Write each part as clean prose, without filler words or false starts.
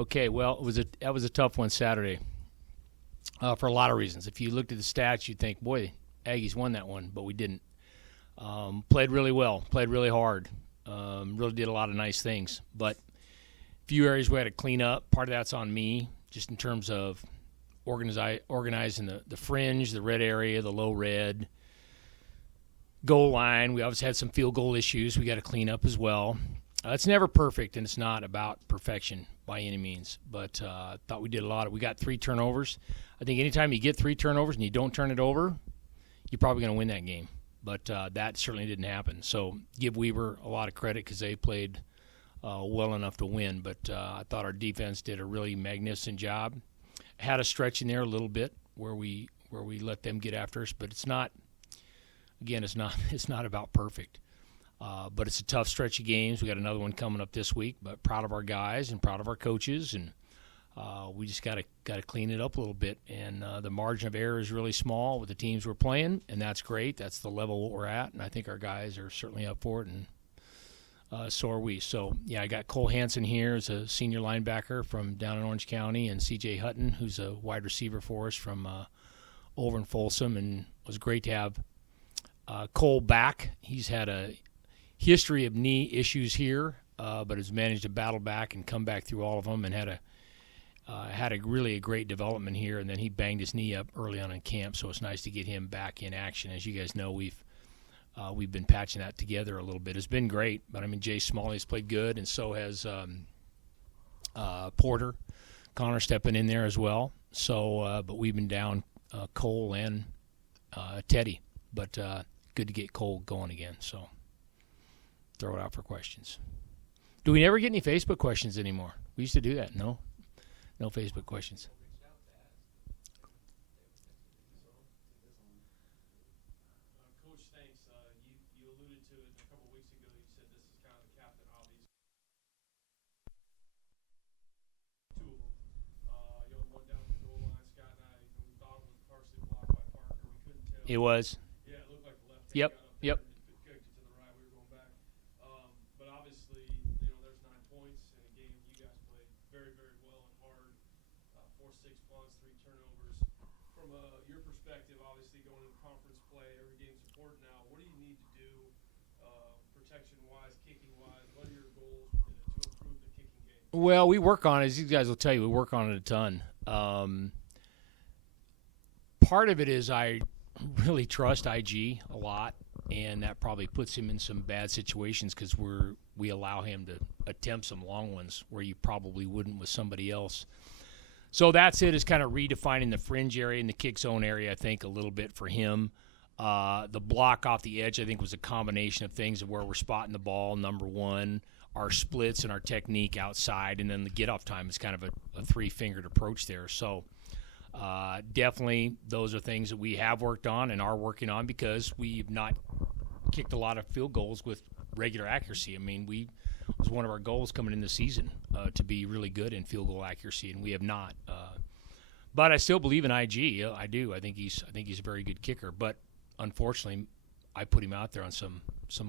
Okay, well, that was a tough one Saturday for a lot of reasons. If you looked at the stats, you'd think, boy, Aggies won that one, but we didn't. Played really well, played really hard, really did a lot of nice things. But a few areas we had to clean up. Part of that's on me, just in terms of organizing the fringe, the red area, the low red, goal line. We obviously had some field goal issues we got to clean up as well. It's never perfect, and it's not about perfection by any means. But I thought we did a lot. We got 3 turnovers. I think anytime you get 3 turnovers and you don't turn it over, you're probably going to win that game. But that certainly didn't happen. So give Weber a lot of credit because they played well enough to win. But I thought our defense did a really magnificent job. Had a stretch in there a little bit where we let them get after us, but it's not. Again, it's not about perfect. But it's a tough stretch of games. We got another one coming up this week. But proud of our guys and proud of our coaches, and we just got to clean it up a little bit. And the margin of error is really small with the teams we're playing, and that's great. That's the level we're at, and I think our guys are certainly up for it, and so are we. So yeah, I got Cole Hansen here as a senior linebacker from down in Orange County, and CJ Hutton, who's a wide receiver for us from over in Folsom, and it was great to have Cole back. He's had a history of knee issues here, but has managed to battle back and come back through all of them, and had a really great development here. And then he banged his knee up early on in camp, so it's nice to get him back in action. As you guys know, we've been patching that together a little bit. It's been great, but I mean, Jay Smalley's played good, and so has Porter, Connor stepping in there as well. So, but we've been down Cole and Teddy, but good to get Cole going again. So throw it out for questions. Do we never get any Facebook questions anymore? We used to do that. No Facebook questions. Coach, thanks. You alluded to it a couple weeks ago. You said this is kind of the captain obvious. Two of them. One down the goal line. Scott and I, we thought it was partially blocked by Parker. We couldn't tell. It was. Yeah, it looked like the left hand Yep. got up Yep. there and kicked it to the right. We were going back. But obviously, there's 9 points in a game. You guys played very, very well and hard. 4-6 punts, 3 turnovers. From your perspective, obviously going into conference play, every game's important now. What do you need to do protection-wise, kicking-wise? What are your goals to improve the kicking game? Well, we work on it. As you guys will tell you, we work on it a ton. Part of it is I really trust IG a lot, and that probably puts him in some bad situations because we allow him to attempt some long ones where you probably wouldn't with somebody else. So that's it, is kind of redefining the fringe area and the kick zone area, I think, a little bit for him. The block off the edge, I think, was a combination of things of where we're spotting the ball, number one, our splits and our technique outside, and then the get-off time is kind of a three-fingered approach there. So definitely those are things that we have worked on and are working on because we've not kicked a lot of field goals with regular accuracy. I mean, it was one of our goals coming in the season to be really good in field goal accuracy, and we have not. But I still believe in IG. I do. I think he's a very good kicker. But unfortunately, I put him out there on some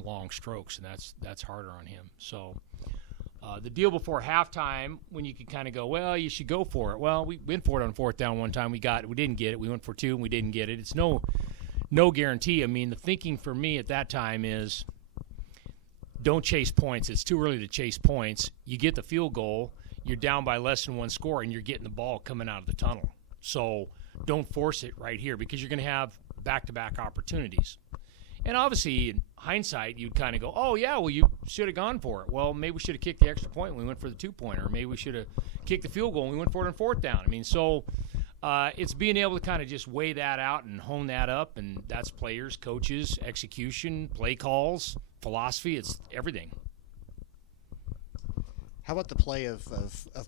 long strokes, and that's harder on him. So the deal before halftime, when you could kind of go, well, you should go for it. Well, we went for it on 4th down one time. We didn't get it. We went for 2 and we didn't get it. It's no guarantee. I mean, the thinking for me at that time is don't chase points. It's too early to chase points. You get the field goal, you're down by less than 1 score, and you're getting the ball coming out of the tunnel. So don't force it right here because you're going to have back-to-back opportunities. And obviously, in hindsight, you'd kind of go, oh, yeah, well, you should have gone for it. Well, maybe we should have kicked the extra point when we went for the 2-pointer. Or maybe we should have kicked the field goal and we went for it on 4th down. I mean, so it's being able to kind of just weigh that out and hone that up, and that's players, coaches, execution, play calls, philosophy. It's everything. How about the play of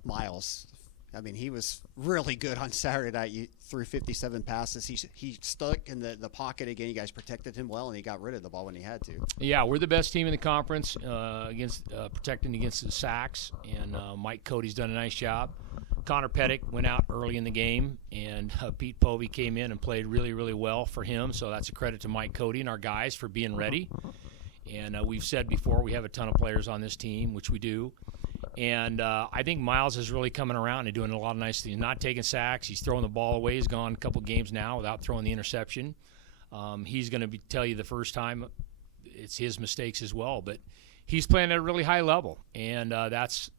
Miles? I mean, he was really good on Saturday night. You threw 57 passes. He stuck in the pocket again. You guys protected him well, and he got rid of the ball when he had to. Yeah, we're the best team in the conference against protecting against the sacks, and Mike Cody's done a nice job. Connor Pettick went out early in the game, and Pete Povey came in and played really, really well for him. So that's a credit to Mike Cody and our guys for being ready. And we've said before we have a ton of players on this team, which we do. And I think Miles is really coming around and doing a lot of nice things. Not taking sacks. He's throwing the ball away. He's gone a couple games now without throwing the interception. He's going to tell you the first time it's his mistakes as well. But he's playing at a really high level, and that's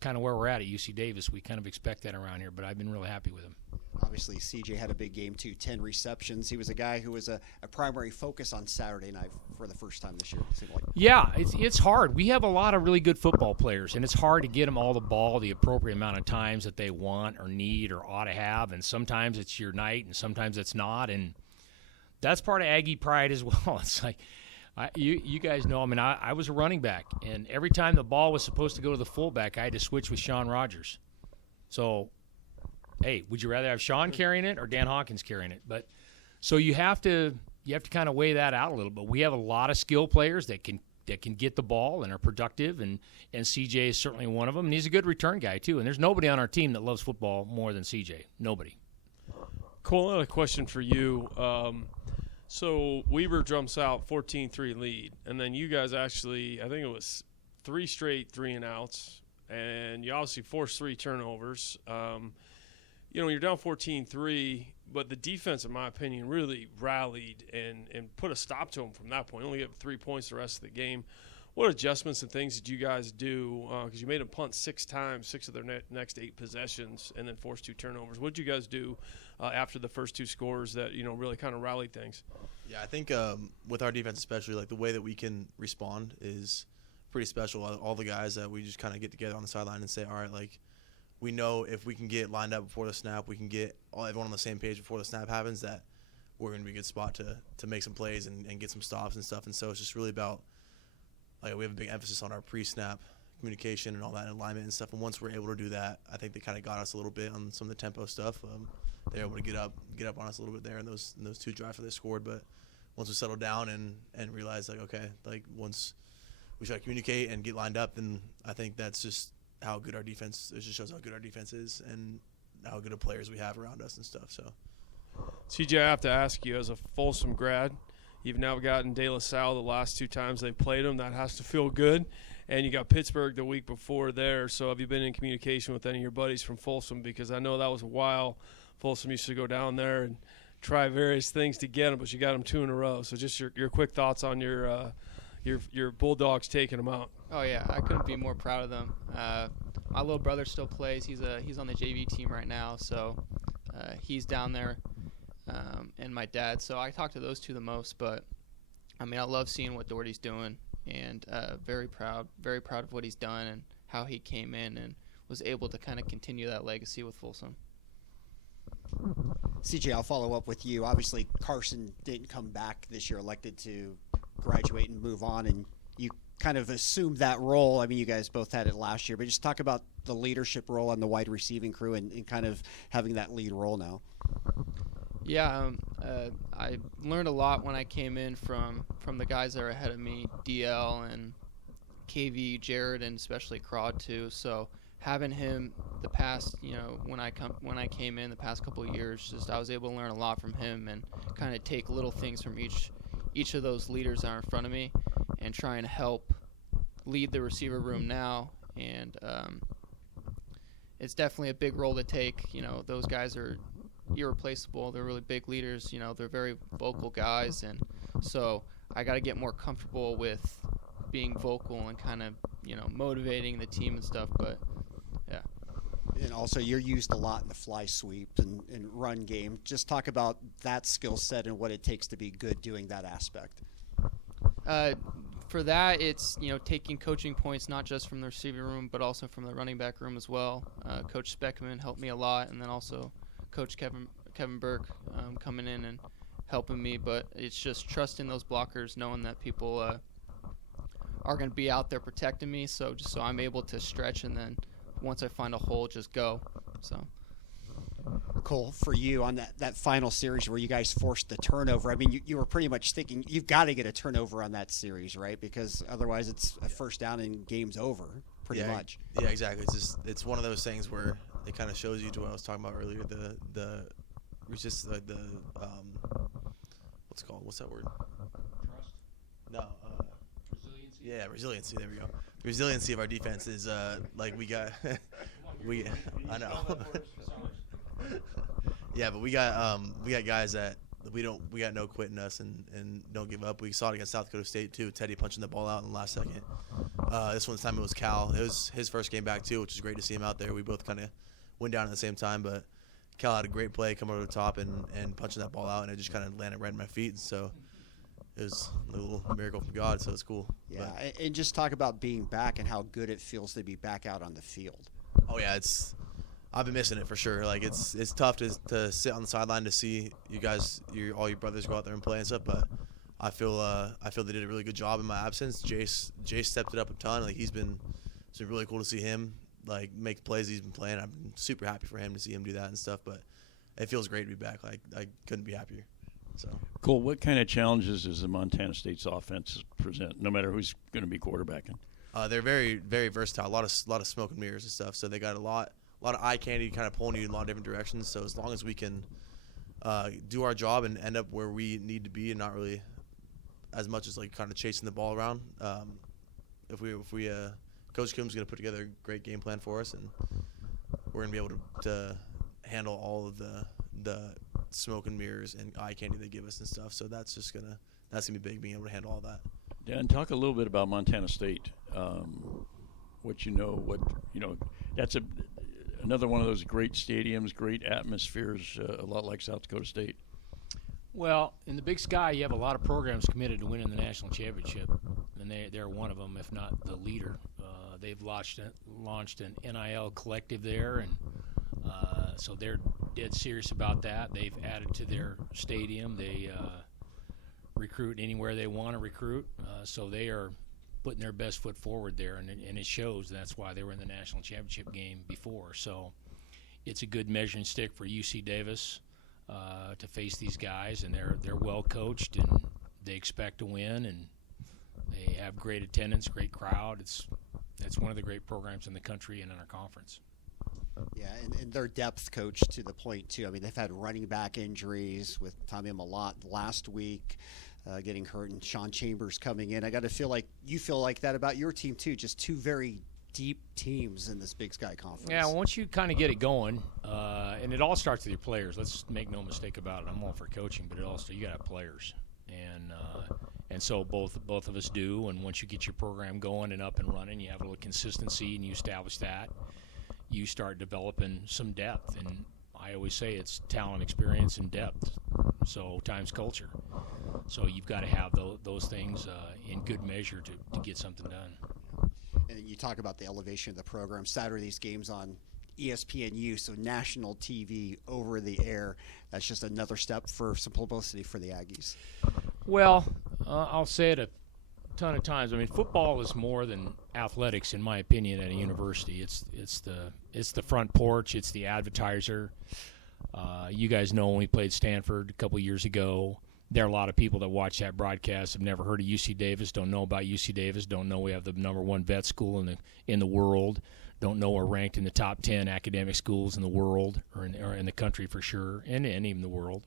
kind of where we're at UC Davis. We kind of expect that around here, but I've been really happy with him. Obviously, CJ had a big game too, 10 receptions. He was a guy who was a primary focus on Saturday night for the first time this year, it seemed like. Yeah, it's hard. We have a lot of really good football players, and it's hard to get them all the ball the appropriate amount of times that they want or need or ought to have, and sometimes it's your night and sometimes it's not, and that's part of Aggie pride as well. It's like, you guys know, I mean, I was a running back, and every time the ball was supposed to go to the fullback, I had to switch with Sean Rogers. So, hey, would you rather have Sean carrying it or Dan Hawkins carrying it? But so you have to kind of weigh that out a little bit. We have a lot of skill players that can get the ball and are productive, and CJ is certainly one of them. And he's a good return guy too. And there's nobody on our team that loves football more than CJ. Nobody. Cole, I have a question for you. So Weber jumps out 14-3 lead, and then you guys actually, I think it was 3 straight 3-and-outs, and you obviously forced 3 turnovers. You're down 14-3, but the defense, in my opinion, really rallied and put a stop to them from that point. Only get 3 points the rest of the game. What adjustments and things did you guys do? Because you made them punt 6 times, 6 of their next 8 possessions, and then forced 2 turnovers. What did you guys do after the first 2 scores that really kind of rallied things? Yeah, I think with our defense especially, like the way that we can respond is pretty special. All the guys that we just kind of get together on the sideline and say, all right, like we know if we can get lined up before the snap, we can get everyone on the same page before the snap happens, that we're going to be a good spot to make some plays and get some stops and stuff. And so it's just really about, like, we have a big emphasis on our pre-snap communication and all that, and alignment and stuff. And once we're able to do that, I think they kind of got us a little bit on some of the tempo stuff. They were able to get up on us a little bit there in those 2 drives that they scored. But once we settled down and realized, like, okay, like once we try to communicate and get lined up, then I think that's just how good our defense. It just shows how good our defense is and how good of players we have around us and stuff. So, CJ, I have to ask you, as a Folsom grad, you've now gotten De La Salle the last 2 times they've played them. That has to feel good. And you got Pittsburgh the week before there. So have you been in communication with any of your buddies from Folsom? Because I know that was a while. Folsom used to go down there and try various things to get them, but you got them 2 in a row. So just your quick thoughts on your Bulldogs taking them out. Oh yeah, I couldn't be more proud of them. My little brother still plays. He's on the JV team right now, so he's down there, and my dad. So I talk to those 2 the most. But I mean, I love seeing what Doherty's doing, and very proud of what he's done and how he came in and was able to kind of continue that legacy with Folsom. CJ, I'll follow up with you. Obviously, Carson didn't come back this year, elected to graduate and move on, and you kind of assumed that role. I mean, you guys both had it last year, but just talk about the leadership role on the wide receiving crew and kind of having that lead role now. Yeah, I learned a lot when I came in from the guys that are ahead of me, DL and KV, Jared, and especially Crawd too. So having him the past, when I came in the past couple of years, just I was able to learn a lot from him and kind of take little things from each of those leaders that are in front of me and try and help lead the receiver room now. And it's definitely a big role to take. Those guys are irreplaceable. They're really big leaders. They're very vocal guys, and so I got to get more comfortable with being vocal and kind of motivating the team and stuff. But yeah. And also, you're used a lot in the fly sweep and run game. Just talk about that skill set and what it takes to be good doing that aspect. For that, it's taking coaching points not just from the receiving room but also from the running back room as well. Coach Speckman helped me a lot, and then also Coach Kevin Burke coming in and helping me. But it's just trusting those blockers, knowing that people are going to be out there protecting me. So just so I'm able to stretch, and then once I find a hole, just go. So. Cole, for you on that final series where you guys forced the turnover, I mean, you were pretty much thinking you've got to get a turnover on that series, right? Because otherwise it's a first down and game's over, pretty much. Yeah, exactly. It's one of those things where it kind of shows you to what I was talking about earlier. What's it called? What's that word? Trust. No. Resiliency. Yeah, resiliency. There we go. The resiliency of our defense is like we got I know. Yeah, but we got guys that we got no quit in us and don't give up. We saw it against South Dakota State too. Teddy punching the ball out in the last second. This one time it was Cal. It was his first game back too, which is great to see him out there. We both kind of went down at the same time, but Cal had a great play, come over the top and punching that ball out, and it just kind of landed right at my feet. So it was a little miracle from God. So it's cool. Yeah, and just talk about being back and how good it feels to be back out on the field. Oh yeah, I've been missing it for sure. Like it's tough to sit on the sideline to see you guys, all your brothers go out there and play and stuff. But I feel they did a really good job in my absence. Jace stepped it up a ton. Like it's been really cool to see him like make the plays he's been playing. I've been super happy for him to see him do that and stuff. But it feels great to be back. Like I couldn't be happier. So Cole, what kind of challenges does the Montana State's offense present, no matter who's going to be quarterbacking? They're very, very versatile. A lot of smoke and mirrors and stuff. So they got a lot of eye candy kind of pulling you in a lot of different directions. So as long as we can do our job and end up where we need to be and not really as much as like kind of chasing the ball around, if we Coach Coombs going to put together a great game plan for us, and we're going to be able to handle all of the smoke and mirrors and eye candy they give us and stuff. So that's gonna be big, being able to handle all that. Dan, talk a little bit about Montana State. That's another one of those great stadiums, great atmospheres, a lot like South Dakota State. Well, in the Big Sky, you have a lot of programs committed to winning the national championship, and they're one of them, if not the leader. They've launched an NIL collective there, and so they're dead serious about that. They've added to their stadium. They recruit anywhere they want to recruit, so they are putting their best foot forward there, and it shows. That's why they were in the national championship game before. So it's a good measuring stick for UC Davis to face these guys, and they're well coached, and they expect to win, and they have great attendance, great crowd. It's one of the great programs in the country and in our conference. Yeah, and their depth coach to the point too. I mean, they've had running back injuries with Tommy Malott last week getting hurt, and Sean Chambers coming in. I got to feel like you feel like that about your team too. Just two very deep teams in this Big Sky Conference. Yeah, once you kind of get it going, and it all starts with your players. Let's make no mistake about it. I'm all for coaching, but you got to have players, and so both of us do. And once you get your program going and up and running, you have a little consistency, and you establish that. You start developing some depth, and I always say it's talent, experience, and depth. So times culture. So you've got to have those things in good measure to get something done. And you talk about the elevation of the program. Saturday's games on ESPNU, so national TV over the air. That's just another step for some publicity for the Aggies. Well, I'll say it a ton of times. I mean, football is more than athletics, in my opinion, at a university. It's the front porch. It's the advertiser. You guys know when we played Stanford a couple years ago, there are a lot of people that watch that broadcast have never heard of UC Davis, don't know about UC Davis, don't know we have the #1 vet school in the world, don't know we're ranked in the top 10 academic schools in the world or in the country for sure, and even the world.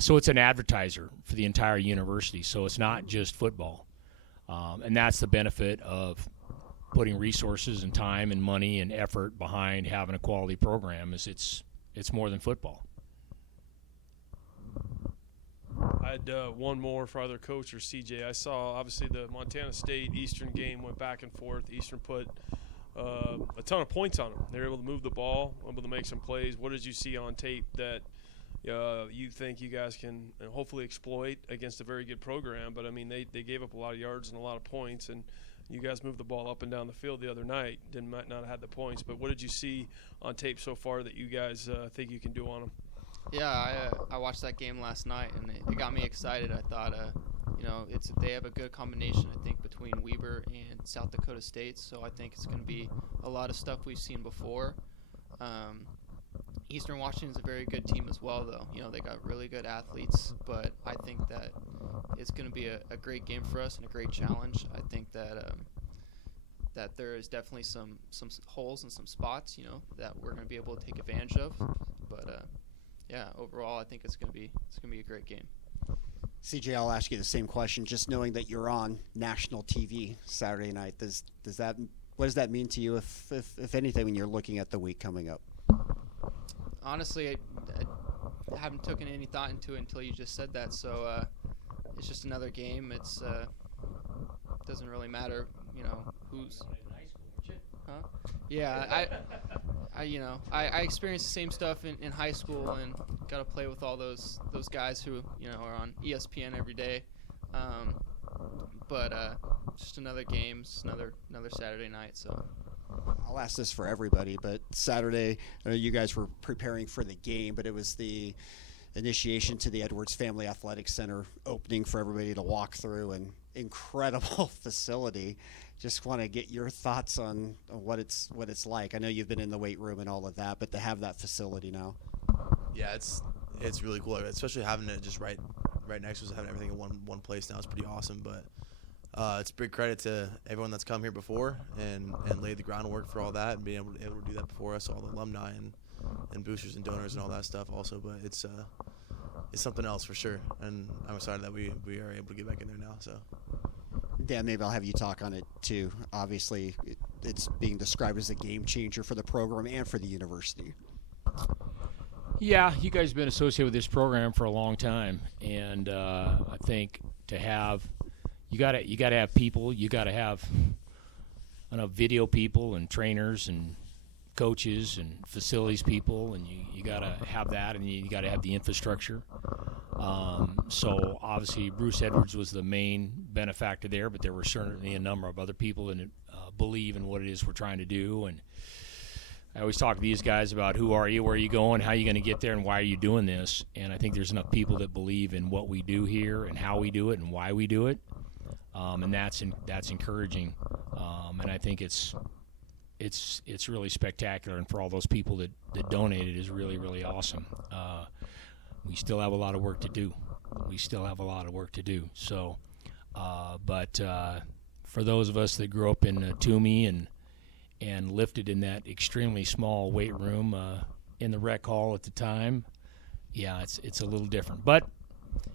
So it's an advertiser for the entire university. So it's not just football. And that's the benefit of putting resources and time and money and effort behind having a quality program. Is it's more than football. I had one more for either coach or CJ. I saw, obviously, the Montana State Eastern game went back and forth. Eastern put a ton of points on them. They were able to move the ball, able to make some plays. What did you see on tape that you think you guys can hopefully exploit against a very good program? But, I mean, they gave up a lot of yards and a lot of points, and you guys moved the ball up and down the field the other night. Might not have had the points, but what did you see on tape so far that you guys think you can do on them? Yeah, I watched that game last night, and it got me excited. I thought, they have a good combination, I think, between Weber and South Dakota State, so I think it's going to be a lot of stuff we've seen before. Eastern Washington's a very good team as well, though. They got really good athletes, but I think that it's going to be a great game for us and a great challenge. I think that that there is definitely some holes and some spots, that we're going to be able to take advantage of, but. Yeah, overall, I think it's gonna be a great game. CJ, I'll ask you the same question. Just knowing that you're on national TV Saturday night, what does that mean to you, if anything, when you're looking at the week coming up? Honestly, I haven't taken any thought into it until you just said that. So it's just another game. It's doesn't really matter, who's. Huh? Yeah, I experienced the same stuff in high school and got to play with all those guys who are on ESPN every day. But just another game, just another Saturday night. So I'll ask this for everybody, but Saturday, I know you guys were preparing for the game, but it was the initiation to the Edwards Family Athletic Center opening for everybody to walk through, an incredible facility. Just want to get your thoughts on what it's like. I know you've been in the weight room and all of that, but to have that facility now. Yeah, it's really cool, especially having it just right next to us, having everything in one place now is pretty awesome. But it's big credit to everyone that's come here before and laid the groundwork for all that and being able to do that before us, all the alumni and boosters and donors and all that stuff also. But it's something else for sure, and I'm excited that we are able to get back in there now. So. Dan, maybe I'll have you talk on it too. Obviously, it's being described as a game changer for the program and for the university. Yeah, you guys have been associated with this program for a long time, and I think to have you got to have people, you got to have enough video people and trainers and coaches and facilities people, and you got to have that, and you got to have the infrastructure. So obviously Bruce Edwards was the main benefactor there, but there were certainly a number of other people that believe in what it is we're trying to do. And I always talk to these guys about who are you, where are you going, how are you going to get there, and why are you doing this. And I think there's enough people that believe in what we do here and how we do it and why we do it, and that's encouraging. And I think it's really spectacular, and for all those people that donated is really, really awesome. We still have a lot of work to do. So, but for those of us that grew up in Toomey and lifted in that extremely small weight room in the rec hall at the time, yeah, it's a little different. But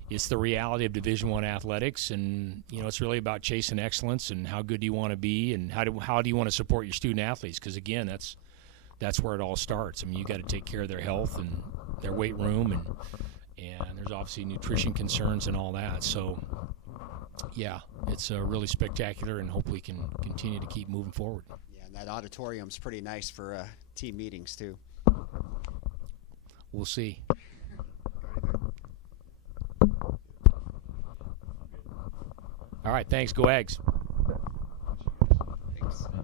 it's the reality of Division I athletics, and it's really about chasing excellence and how good do you want to be, and how do you want to support your student athletes? Because again, that's where it all starts. I mean, you got to take care of their health and their weight room, and there's obviously nutrition concerns and all that. So, yeah, it's really spectacular, and hopefully can continue to keep moving forward. Yeah, and that auditorium's pretty nice for team meetings too. We'll see. All right, thanks. Go Ags.